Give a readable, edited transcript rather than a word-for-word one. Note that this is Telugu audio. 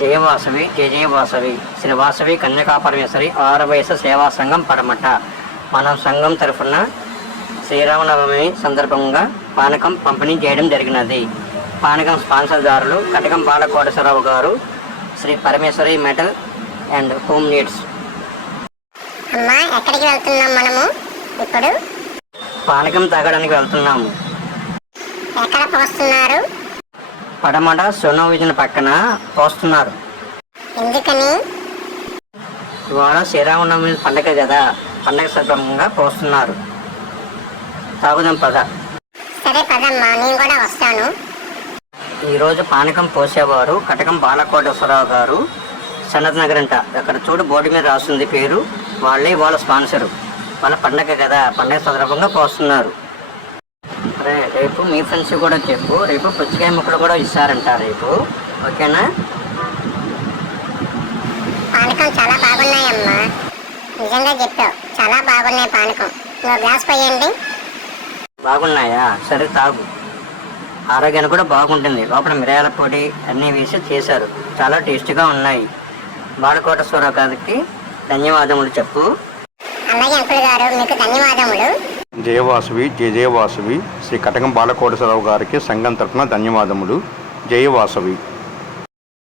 జయవాసవి జయ జయవాసవి శ్రీ వాసవి కన్యకాపరమేశ్వరి ఆరవయస సేవా సంఘం పడమట. మన సంఘం తరఫున శ్రీరామనవమి సందర్భంగా పానకం పంపిణీ చేయడం జరిగినది. పానకం స్పాన్సర్దారులు కటకం బాలకోటేశ్వరరావు గారు, Shri Parameswari metal and home needs. అమ్మా, ఎక్కడికి వెళ్తున్నాం మనము ఇప్పుడు? పానకం తాగడానికి వెళ్తున్నాము. ఎక్కడ పోస్తున్నారు? పడమట సోనో విజన్ పక్కన పోస్తున్నారు. ఎందుకని? ఇవాళ శ్రీరామనవమి పండగ కదా, పండగ సందర్భంగా పోస్తున్నారు. తాగుదాం పద. సరే పదమ్మా, నేను కూడా వస్తాను. ఈరోజు పానకం పోసేవారు కటకం బాలకోటేశ్వరరావు గారు, సనత్ నగర్ అంట. అక్కడ చూడు బోర్డు మీద రాస్తుంది పేరు. వాళ్ళే వాళ్ళ స్పాన్సరు. వాళ్ళ పండగ కదా, పండగ సందర్భంగా పోస్తున్నారు. అరే, రేపు మీ ఫ్రెండ్స్ కూడా చెప్పు. రేపు పుచ్చకాయ ముక్కలు కూడా ఇస్తారంట రేపు. ఓకేనా? పానకం చాలా బాగున్నాయమ్మా. నిజంగా చెప్పావు, చాలా బాగున్నాయి పానకం. నువ్వు గ్లాస్ పోయండి. బాగున్నాయా? సరే తాగు. ఆరోగ్యానికి కూడా బాగుంటుంది. లోపల మిరియాల పొడి అన్నీ వేసి చేశారు. చాలా టేస్టీగా ఉన్నాయి. బాలకోటేశ్వరరావు గారికి ధన్యవాదములు చెప్పు. అలాగే అంకుల్ గారు, మీకు ధన్యవాదములు. జయవాసవి జయ జయవాసవి శ్రీ కటకం బాలకోటేశ్వరరావు గారికి సంఘం తరఫున ధన్యవాదములు. జయవాసవి.